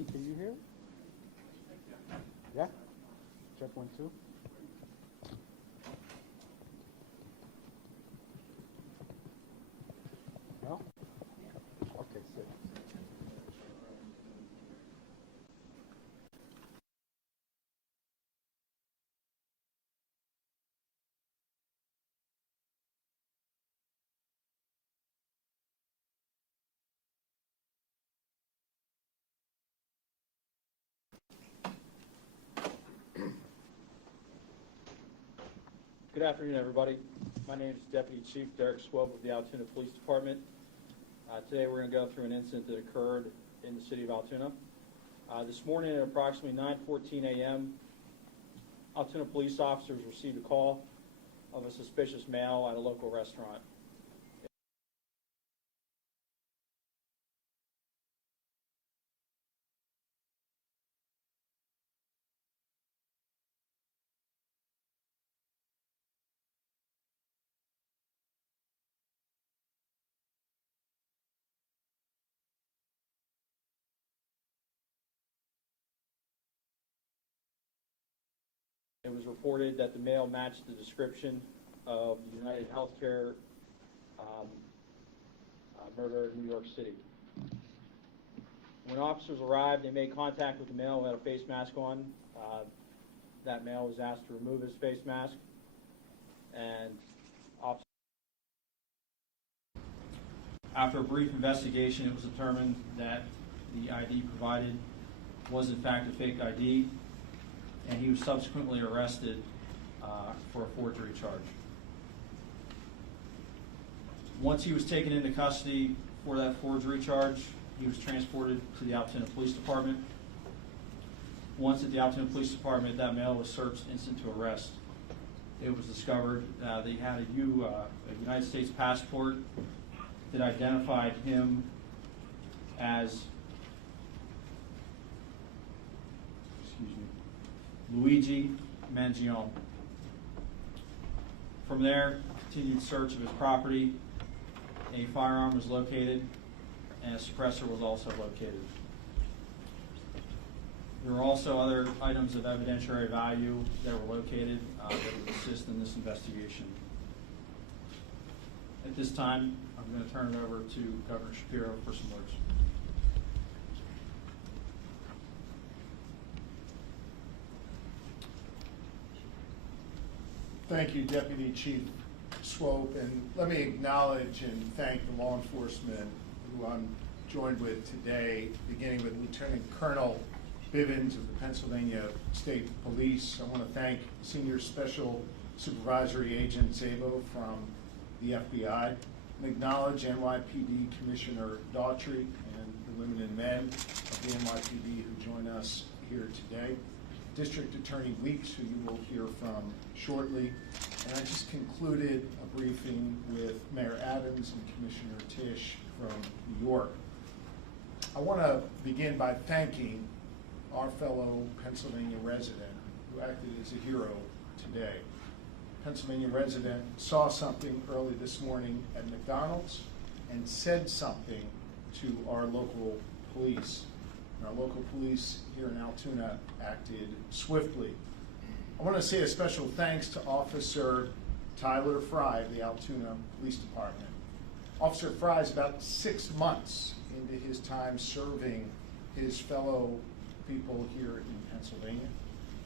Pete, can you hear? Yeah? Check 1, 2. No? Okay, sit. Good afternoon, everybody. My name is Deputy Chief Derek Swope of the Altoona Police Department. Today we're going to go through an incident that occurred in the city of Altoona. This morning at approximately 9:14 a.m., Altoona police officers received a call of a suspicious male at a local restaurant. It was reported that the male matched the description of the United Healthcare murder in New York City. When officers arrived, they made contact with the male who had a face mask on. That male was asked to remove his face mask, and after a brief investigation, it was determined that the ID provided was in fact a fake ID, and he was subsequently arrested for a forgery charge. Once he was taken into custody for that forgery charge, he was transported to the Altoona Police Department. Once at the Altoona Police Department, that male was searched instant to arrest. It was discovered that he had a United States passport that identified him as Luigi Mangione. From there, continued search of his property. A firearm was located, and a suppressor was also located. There were also other items of evidentiary value that were located that would assist in this investigation. At this time, I'm going to turn it over to Governor Shapiro for some words. Thank you, Deputy Chief Swope, and let me acknowledge and thank the law enforcement who I'm joined with today, beginning with Lieutenant Colonel Bivens of the Pennsylvania State Police. I want to thank Senior Special Supervisory Agent Zabo from the FBI, and acknowledge NYPD Commissioner Daughtry and the women and men of the NYPD who join us here today. District Attorney Weeks, who you will hear from shortly. And I just concluded a briefing with Mayor Adams and Commissioner Tisch from New York. I want to begin by thanking our fellow Pennsylvania resident who acted as a hero today. Pennsylvania resident saw something early this morning at McDonald's and said something to our local police. And our local police here in Altoona acted swiftly. I want to say a special thanks to Officer Tyler Fry of the Altoona Police Department. Officer Fry is about 6 months into his time serving his fellow people here in Pennsylvania,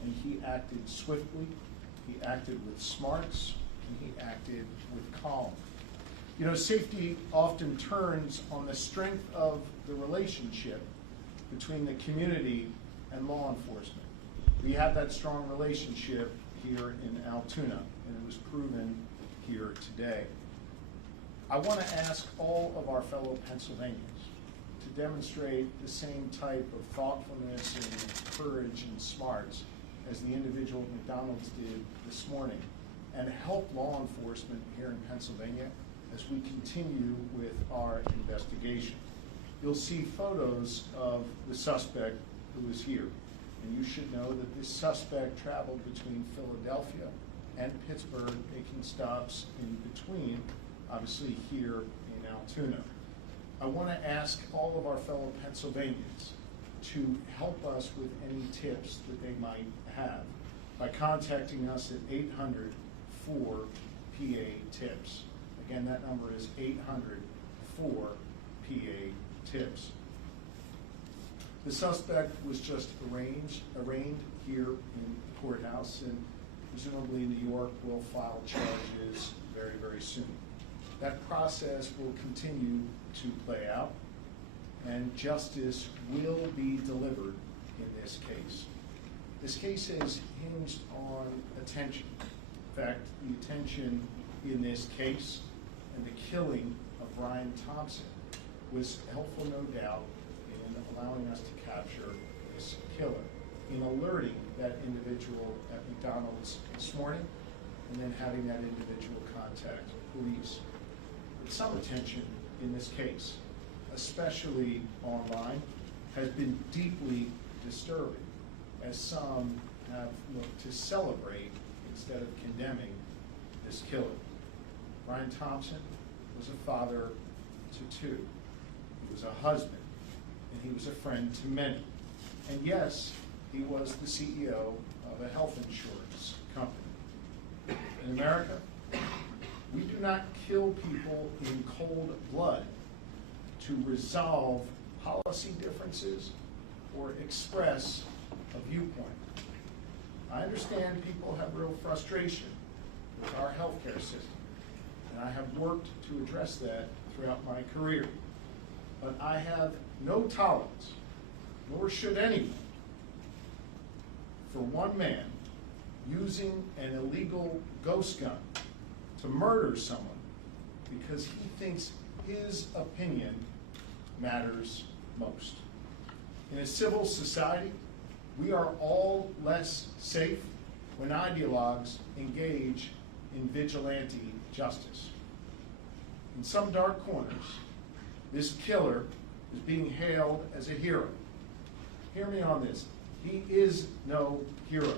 and he acted swiftly, he acted with smarts, and he acted with calm. You know, safety often turns on the strength of the relationship between the community and law enforcement. We have that strong relationship here in Altoona, and it was proven here today. I want to ask all of our fellow Pennsylvanians to demonstrate the same type of thoughtfulness and courage and smarts as the individual at McDonald's did this morning, and help law enforcement here in Pennsylvania as we continue with our investigation. You'll see photos of the suspect who is here. And you should know that this suspect traveled between Philadelphia and Pittsburgh, making stops in between, obviously here in Altoona. I want to ask all of our fellow Pennsylvanians to help us with any tips that they might have by contacting us at 800-4-PA-TIPS. Again, that number is 800-4-PA-TIPS. The suspect was just arraigned here in the courthouse, and presumably New York will file charges very, very soon. That process will continue to play out, and justice will be delivered in this case. This case is hinged on attention. In fact, the attention in this case and the killing of Brian Thompson was helpful, no doubt, in allowing us to capture this killer, in alerting that individual at McDonald's this morning, and then having that individual contact police. But some attention in this case, especially online, has been deeply disturbing, as some have looked to celebrate instead of condemning this killer. Brian Thompson was a father to two. He was a husband, and he was a friend to many. And yes, he was the CEO of a health insurance company. In America, we do not kill people in cold blood to resolve policy differences or express a viewpoint. I understand people have real frustration with our healthcare system, and I have worked to address that throughout my career. But I have no tolerance, nor should anyone, for one man using an illegal ghost gun to murder someone because he thinks his opinion matters most. In a civil society, we are all less safe when ideologues engage in vigilante justice. In some dark corners, this killer is being hailed as a hero. Hear me on this. He is no hero.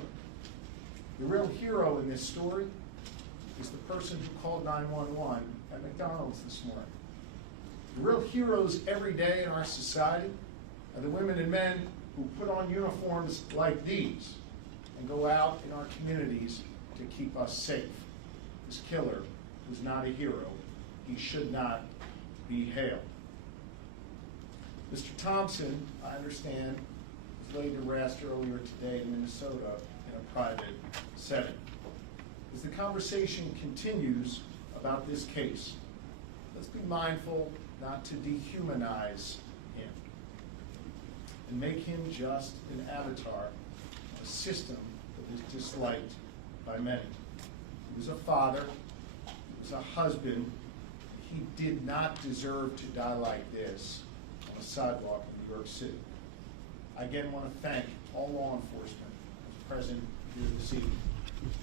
The real hero in this story is the person who called 911 at McDonald's this morning. The real heroes every day in our society are the women and men who put on uniforms like these and go out in our communities to keep us safe. This killer was not a hero. He should not be hailed. Mr. Thompson, I understand, was laid to rest earlier today in Minnesota in a private setting. As the conversation continues about this case, let's be mindful not to dehumanize him and make him just an avatar of a system that is disliked by many. He was a father, he was a husband. He did not deserve to die like this on a sidewalk in New York City. I again want to thank all law enforcement present here this evening.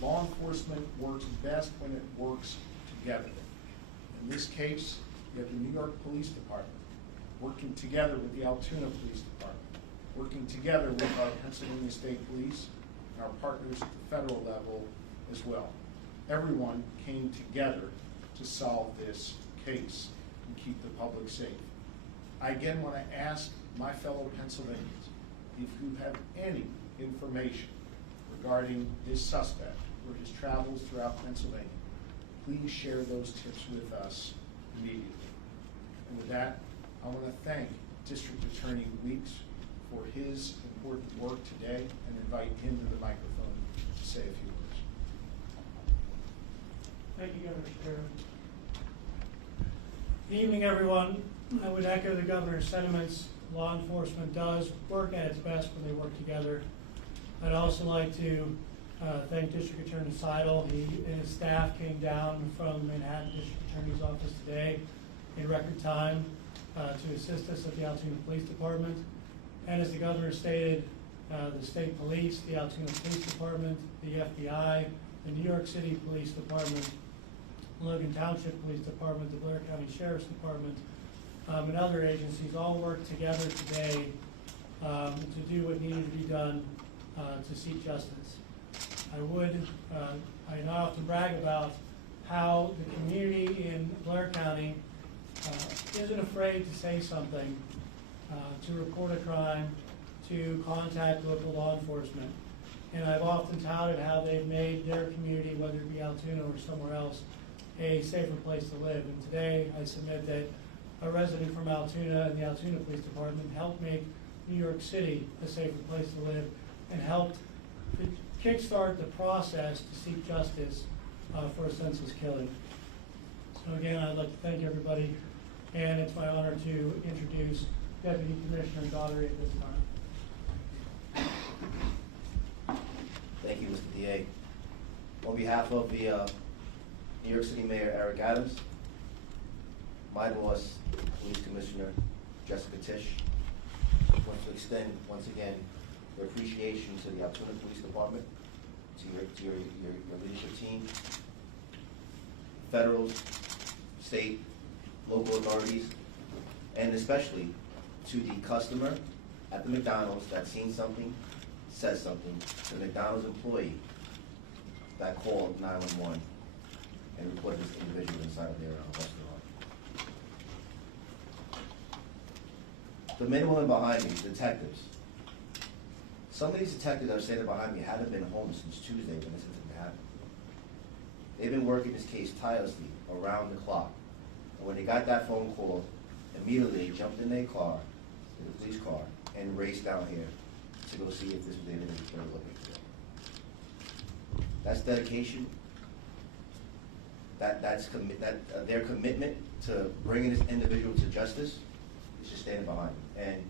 Law enforcement works best when it works together. In this case, you have the New York Police Department working together with the Altoona Police Department, working together with our Pennsylvania State Police and our partners at the federal level as well. Everyone came together to solve this case and keep the public safe. I again want to ask my fellow Pennsylvanians, if you have any information regarding this suspect or his travels throughout Pennsylvania, please share those tips with us immediately. And with that, I want to thank District Attorney Weeks for his important work today and invite him to the microphone to say a few words. Thank you, Governor Shapiro. Good evening, everyone. I would echo the governor's sentiments. Law enforcement does work at its best when they work together. I'd also like to thank District Attorney Seidel. He and his staff came down from Manhattan District Attorney's office today in record time to assist us at the Altoona Police Department. And as the governor stated, the state police, the Altoona Police Department, the FBI, the New York City Police Department, Logan Township Police Department, the Blair County Sheriff's Department, and other agencies all worked together today to do what needed to be done to seek justice. I often brag about how the community in Blair County isn't afraid to say something, to report a crime, to contact local law enforcement. And I've often touted how they've made their community, whether it be Altoona or somewhere else, a safer place to live. And today, I submit that a resident from Altoona and the Altoona Police Department helped make New York City a safer place to live and helped to kickstart the process to seek justice for a senseless killing. So again, I'd like to thank everybody, and it's my honor to introduce Deputy Commissioner Daugherty at this time. Thank you, Mr. DA. On behalf of the New York City Mayor Eric Adams, my boss, Police Commissioner Jessica Tisch, want to extend once again their appreciation to the Altoona Police Department, to your leadership team, federal, state, local authorities, and especially to the customer at the McDonald's that seen something, says something, to the McDonald's employee that called 911 and reported this individual inside of their restaurant. The men and women behind me, detectives. Some of these detectives that are standing behind me haven't been home since Tuesday when this incident happened. They've been working this case tirelessly around the clock. And when they got that phone call, immediately they jumped in their car, in the police car, and raced down here to go see if this was the individual they were looking for. That's dedication. Their commitment to bringing this individual to justice is just standing behind them. And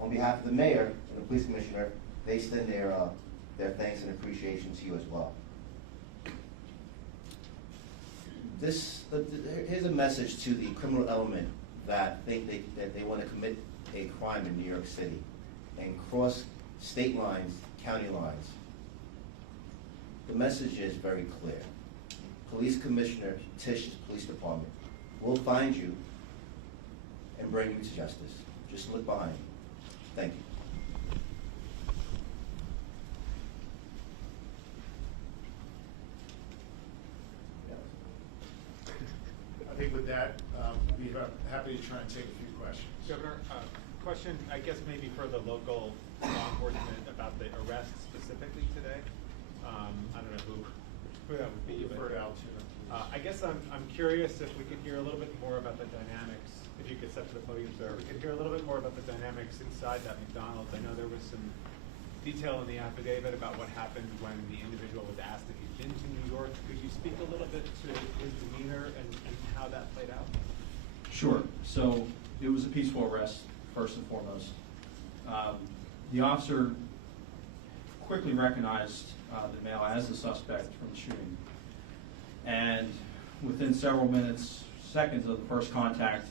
on behalf of the mayor and the police commissioner, they extend their thanks and appreciation to you as well. Here's a message to the criminal element that think that they want to commit a crime in New York City and cross state lines, county lines. The message is very clear. Police Commissioner Tisch's police department will find you and bring you to justice. Just look behind you. Thank you. I think with that, we'd be happy to try and take a few questions. Governor, question, I guess maybe for the local law enforcement about the arrest specifically today. I don't know who that would be. For Altoona. I guess I'm curious if we could hear a little bit more about the dynamics, if you could step to the podium, sir. We could hear a little bit more about the dynamics inside that McDonald's. I know there was some detail in the affidavit about what happened when the individual was asked if he'd been to New York. Could you speak a little bit to his demeanor and how that played out? Sure. So it was a peaceful arrest, first and foremost. The officer quickly recognized the male as the suspect from the shooting. And within several seconds of the first contact,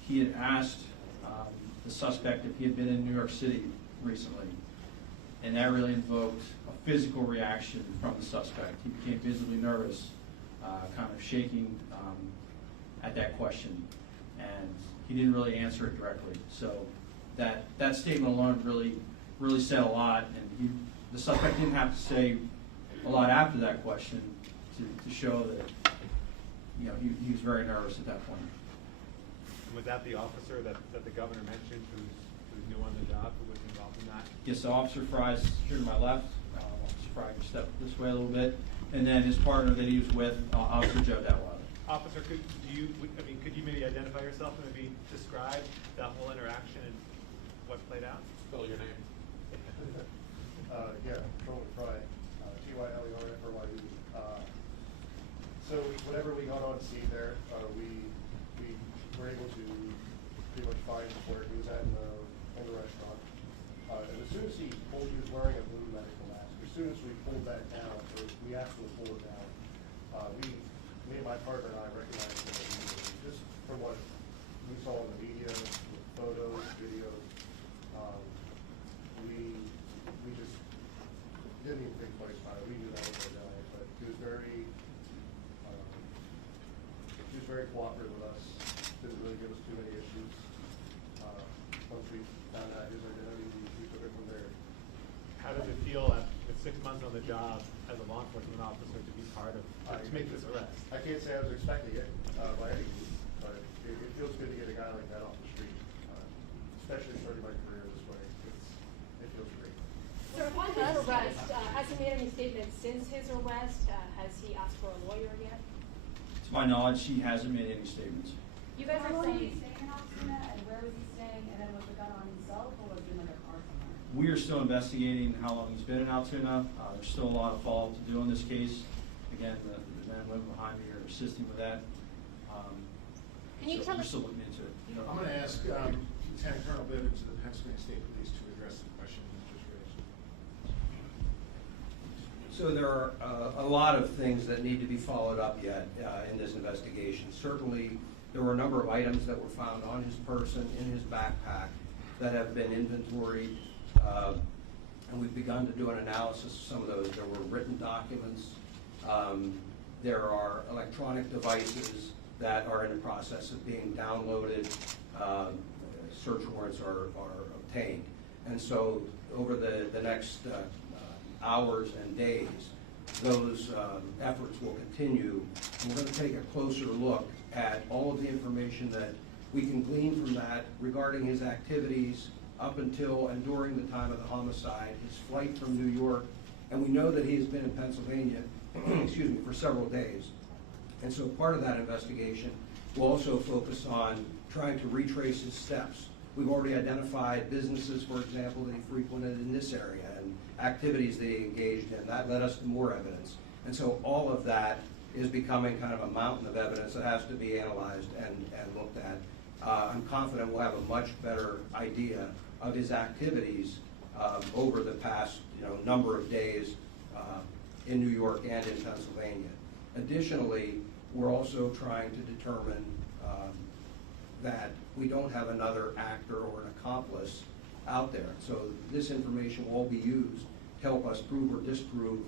he had asked the suspect if he had been in New York City recently. And that really invoked a physical reaction from the suspect. He became visibly nervous, kind of shaking at that question. And he didn't really answer it directly. So that statement alone really said a lot. And the suspect didn't have to say a lot after that question to show that he was very nervous at that point. And was that the officer that the governor mentioned who's new on the job, who was involved in that? Yes, so Officer Fry's here to my left. Officer Fry can step this way a little bit. And then his partner that he was with, Officer Joe Detweiler. Officer, could you maybe identify yourself and maybe describe that whole interaction and what played out? Spell your name. Yeah, Patrolman Fry, Tylerfry. So whenever we got on scene there, we were able to pretty much find where he was at in the restaurant. And as soon as he was wearing a blue medical mask. As soon as we pulled that down, or we asked him to pull it down, me and my partner and I recognized him immediately, just from what we saw in the media, with photos, videos. We just didn't even think twice about it. We knew that was our guy, but he was very cooperative with us. Didn't really give us too many issues. Once we found out his identity, we took it from there. How does it feel with 6 months on the job as a law enforcement officer to be part of, to make this arrest? I can't say I was expecting it by any means, but it feels good to get a guy like that off the street, especially starting my career this way. arrest, has he made any statements since his arrest? Has he asked for a lawyer yet? To my knowledge, he hasn't made any statements. You guys How are long was he saying, staying in Altoona, and where was he staying, and then was the gun on himself, or was it in like a car somewhere? We are still investigating how long he's been in Altoona. There's still a lot of follow-up to do on this case. Again, the men and women behind me are assisting with that. Can you So tell we're us? still looking into it. I'm going to ask Lieutenant Colonel Bivens of the Pennsylvania State Police to address the question you just raised. So there are a lot of things that need to be followed up yet in this investigation. Certainly, there were a number of items that were found on his person, in his backpack, that have been inventoried, and we've begun to do an analysis of some of those. There were written documents. There are electronic devices that are in the process of being downloaded. Search warrants are obtained. And so over the next hours and days, those efforts will continue. And we're going to take a closer look at all of the information that we can glean from that regarding his activities up until and during the time of the homicide, his flight from New York. And we know that he has been in Pennsylvania excuse me, for several days. And so part of that investigation will also focus on trying to retrace his steps. We've already identified businesses, for example, that he frequented in this area and activities that he engaged in. That led us to more evidence. And so all of that is becoming kind of a mountain of evidence that has to be analyzed and looked at. I'm confident we'll have a much better idea of his activities over the past number of days in New York and in Pennsylvania. Additionally, we're also trying to determine that we don't have another actor or an accomplice out there. So this information will all be used to help us prove or disprove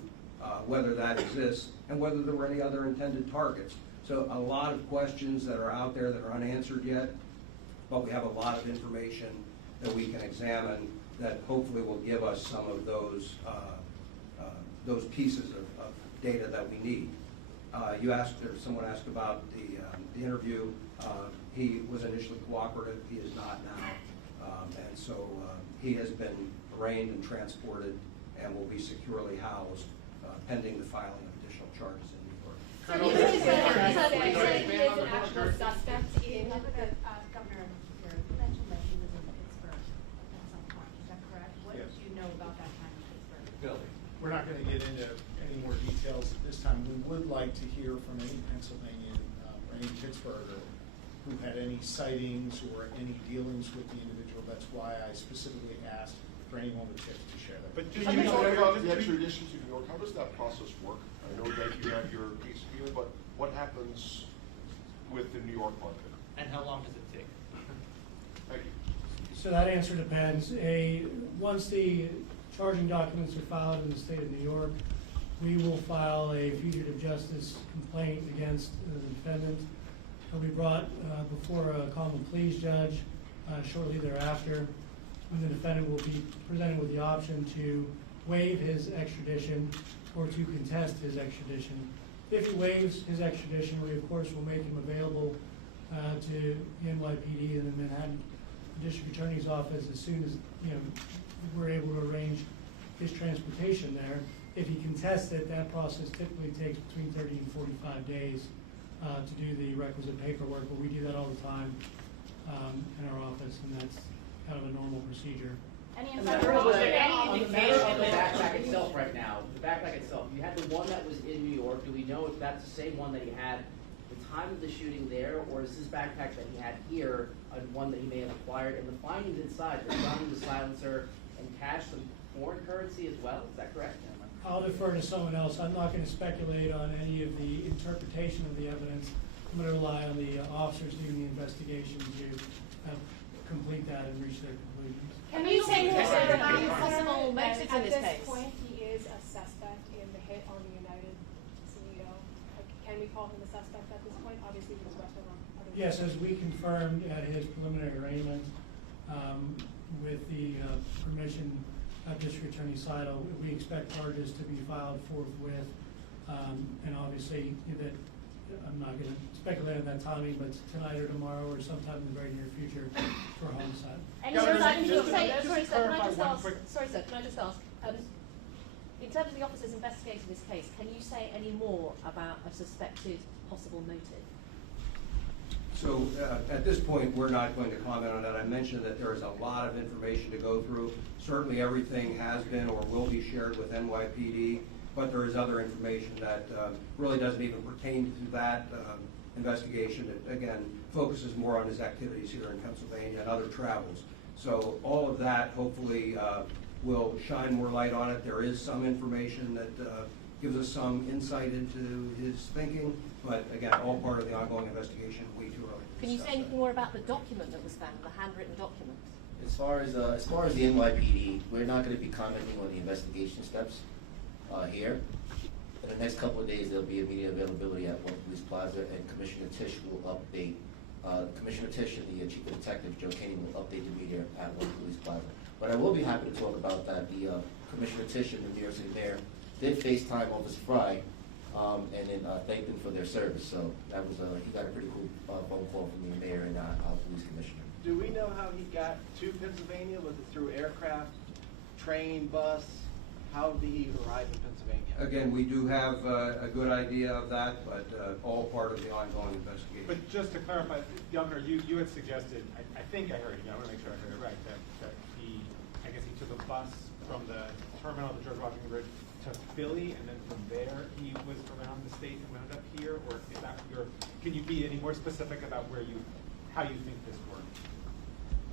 whether that exists and whether there were any other intended targets. So a lot of questions that are out there that are unanswered yet, but we have a lot of information that we can examine that hopefully will give us some of those pieces of data that we need. You asked, or someone asked about the interview. He was initially cooperative. He is not now, and so he has been arraigned and transported and will be securely housed pending the filing of additional charges in New York. So he is an actual suspect in the. Governor, you mentioned that he was in Pittsburgh at some point, is that correct? What Yes. do you know about that time in Pittsburgh? We're not going to get into any more details at this time. We would like to hear from any Pennsylvanian or any Pittsburgher who had any sightings or any dealings with the individual. That's why I specifically asked for anyone with tips to share that. But Can you talk about the extradition to New York? How does that process work? I know that you have your case here, but what happens with the New York market? And how long does it take? Thank you. So that answer depends. Once the charging documents are filed in the state of New York, we will file a fugitive justice complaint against the defendant. He'll be brought before a common pleas judge shortly thereafter, when the defendant will be presented with the option to waive his extradition or to contest his extradition. If he waives his extradition, we of course will make him available to the NYPD and the Manhattan District Attorney's Office as soon as we're able to arrange his transportation there. If he contests it, that process typically takes between 30 and 45 days to do the requisite paperwork, but we do that all the time in our office, and that's kind of a normal procedure. Any Was insight? there any indication of the backpack itself right now? The backpack itself, you had the one that was in New York. Do we know if that's the same one that he had the time of the shooting there, or is this backpack that he had here one that he may have acquired? And the findings inside, they're finding the silencer and cash, some foreign currency as well. Is that correct? I'll defer to someone else. I'm not going to speculate on any of the interpretation of the evidence. I'm going to rely on the officers doing the investigation to complete that and reach their conclusions. Can we say more about Any possible motives in this At case? this point, he is a suspect in the hit on the United CEO. Can we call him a suspect at this point? Obviously, he was arrested on other. Yes, as we confirmed at his preliminary arraignment, with the permission of District Attorney Seidel, we expect charges to be filed forthwith. And obviously, that I'm not going to speculate on that timing, but tonight or tomorrow or sometime in the very near future for homicide. Any other items you Sorry, say? sir, can I just ask? In terms of the officers investigating this case, can you say any more about a suspected possible motive? So at this point, we're not going to comment on that. I mentioned that there is a lot of information to go through. Certainly everything has been or will be shared with NYPD, but there is other information that really doesn't even pertain to that investigation. It, again, focuses more on his activities here in Pennsylvania and other travels. So all of that hopefully will shine more light on it. There is some information that gives us some insight into his thinking, but again, all part of the ongoing investigation. Way too early to Can you say discuss anything more about the document that was found, the handwritten document? As far as the NYPD, we're not going to be commenting on the investigation steps here. In the next couple of days, there'll be immediate availability at One Police Plaza, and Commissioner Tisch will update. Commissioner Tisch and the Chief of Detectives, Joe Caney, will update the media at One Police Plaza. But I will be happy to talk about that. The Commissioner Tisch and the New York City Mayor did FaceTime Officer Fry, and then thanked them for their service. So that was he got a pretty cool phone call from the mayor and our police commissioner. Do we know how he got to Pennsylvania? Was it through aircraft, train, bus? How did he arrive in Pennsylvania? Again, we do have a good idea of that, but all part of the ongoing investigation. But just to clarify, Governor, you had suggested, I think I heard you, I want to make sure I heard it right, that he, I guess he took a bus from the terminal at the George Washington Bridge to Philly, and then from there he was around the state and wound up here, or is that can you be any more specific about how you think this worked?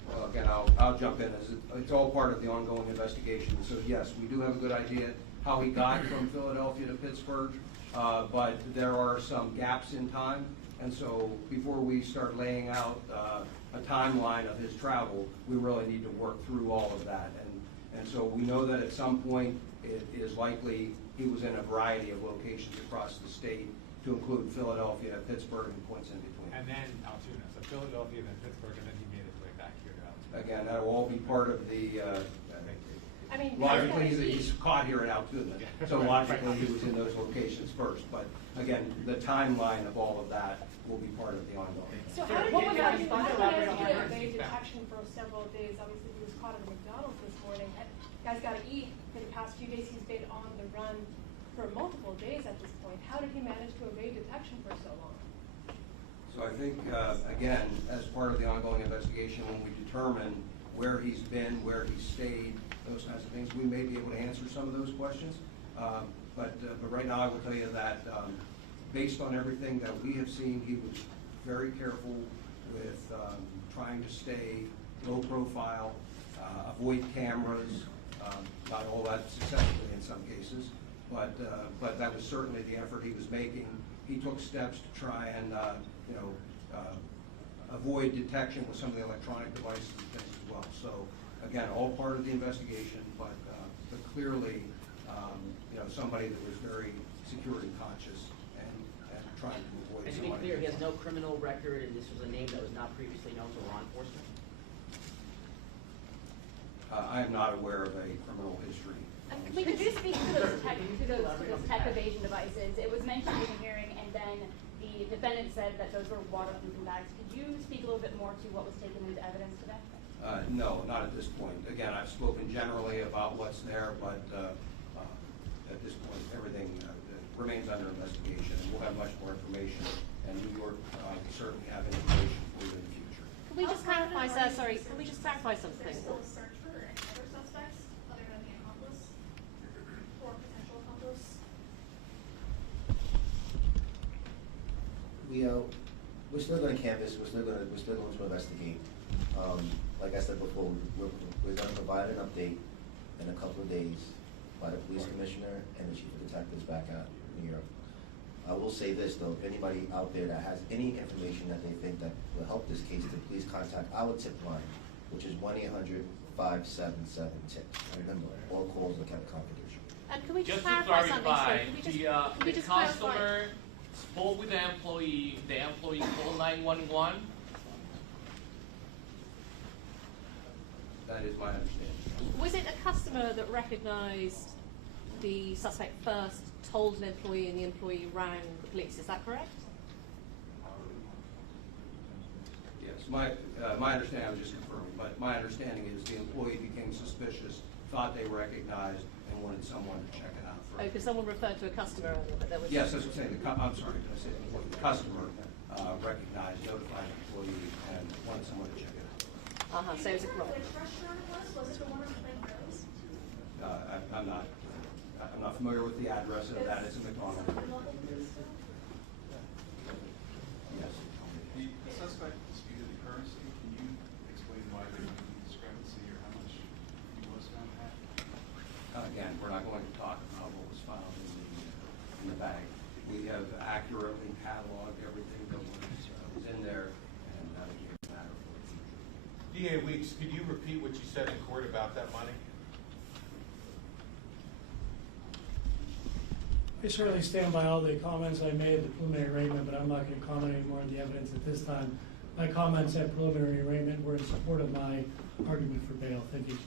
Well, again, I'll jump in. It's all part of the ongoing investigation. So yes, we do have a good idea how he got from Philadelphia to Pittsburgh, but there are some gaps in time. And so before we start laying out a timeline of his travel, we really need to work through all of that. And so we know that at some point it is likely he was in a variety of locations across the state, to include Philadelphia, Pittsburgh, and points in between. And then Altoona, so Philadelphia, then Pittsburgh, and then he made his way back here to Altoona. Again, that will all be part of the, I mean, logically, he's caught here in Altoona, so logically he was in those locations first. But again, the timeline of all of that will be part of the ongoing. So how did you guys do evade detection for several days? Obviously, he was caught at McDonald's this morning. Guy's got to eat. For the past few days, he's been on the run for multiple days at this point. How did he manage to evade detection for so long? So I think, again, as part of the ongoing investigation, when we determine where he's been, where he's stayed, those kinds of things, we may be able to answer some of those questions. But right now, I will tell you that based on everything that we have seen, he was very careful with trying to stay low profile, avoid cameras, not all that successfully in some cases, but that was certainly the effort he was making. He took steps to try and avoid detection with some of the electronic devices and things as well. So again, all part of the investigation, but clearly, somebody that was very security conscious and trying to avoid. And to be clear, he has no criminal record, and this was a name that was not previously known to law enforcement? I am not aware of a criminal history. Could you speak to those tech evasion devices? It was mentioned in the hearing, and then the defendant said that those were waterproofing bags. Could you speak a little bit more to what was taken into evidence today? No, not at this point. Again, I've spoken generally about what's there, but at this point, everything remains under investigation, and we'll have much more information, and New York will certainly have information for you in the future. Can we just clarify, sir, sorry, can we just clarify something? Is there still a search for any other suspects other than the accomplice or potential accomplice? We're still going to canvass. We're still going to investigate. Like I said before, we're going to provide an update in a couple of days by the police commissioner and the chief of detectives back out in New York. I will say this though: if anybody out there that has any information that they think that will help this case, then please contact our tip line, which is 1-800-577-TIP. Remember, all calls are kept confidential. And can we just to clarify something? clarify, Can we the just clarify? customer spoke with the employee called 911. That is my understanding. Was it a customer that recognized the suspect first, told an employee, and the employee rang the police? Is that correct? Yes, my understanding, I was just confirming, but my understanding is the employee became suspicious thought they recognized and wanted someone to check it out Oh, first. because someone referred to a customer earlier, but there was. Yes, that's what I'm saying, I'm sorry, I said the customer recognized, notified the employee, and wanted someone to check it out. So it was a Which restaurant it was? Was it the one on Plain Rose? I'm not familiar with the address of that, it's a McDonald's. Yes. The suspect disputed the currency. Can you explain why there was a discrepancy or how much he was found to have? Again, we're not going to talk about what was found in the bag. We have accurately cataloged everything that was in there, and that is a matter for the future. DA Weeks, could you repeat what you said in court about that money? I certainly stand by all the comments I made at the preliminary arraignment, but I'm not going to comment any more on the evidence at this time. My comments at preliminary arraignment were in support of my argument for bail. Thank you.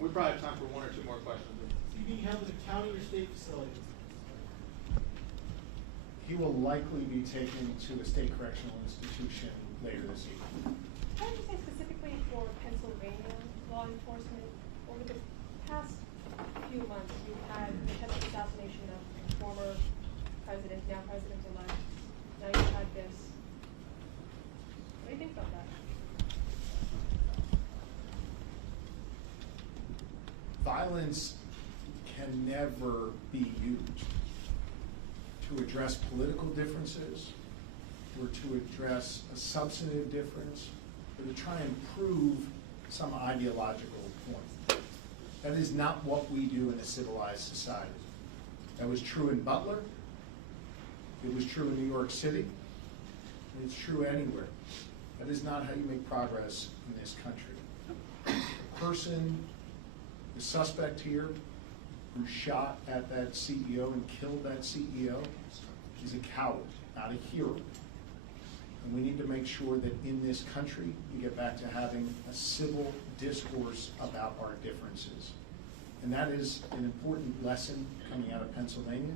We probably have time for one or two more questions. Is he being held in a county or state facility? He will likely be taken to a state correctional institution later this evening. Can I just say specifically for Pennsylvania law enforcement, over the past few months, we've had the attempted assassination of former president, now president-elect. Now you've had this. What do you think about that? Violence can never be used to address political differences or to address a substantive difference or to try and prove some ideological point. That is not what we do in a civilized society. That was true in Butler. It was true in New York City. And it's true anywhere. That is not how you make progress in this country. The person, the suspect here, who shot at that CEO and killed that CEO is a coward, not a hero. And we need to make sure that in this country, we get back to having a civil discourse about our differences. And that is an important lesson coming out of Pennsylvania,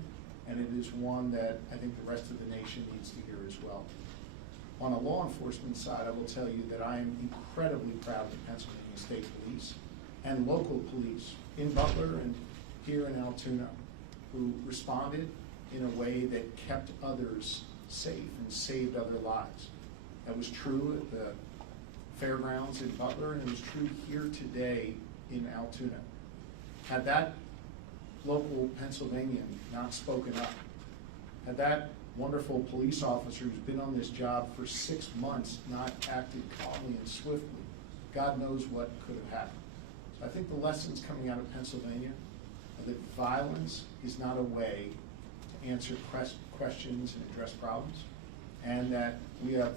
and it is one that I think the rest of the nation needs to hear as well. On a law enforcement side, I will tell you that I am incredibly proud of the Pennsylvania State Police and local police in Butler and here in Altoona, who responded in a way that kept others safe and saved other lives. That was true at the fairgrounds in Butler, and it was true here today in Altoona. Had that local Pennsylvanian not spoken up, had that wonderful police officer who's been on this job for 6 months not acted calmly and swiftly, God knows what could have happened. So I think the lessons coming out of Pennsylvania are that violence is not a way to answer questions and address problems, and that we have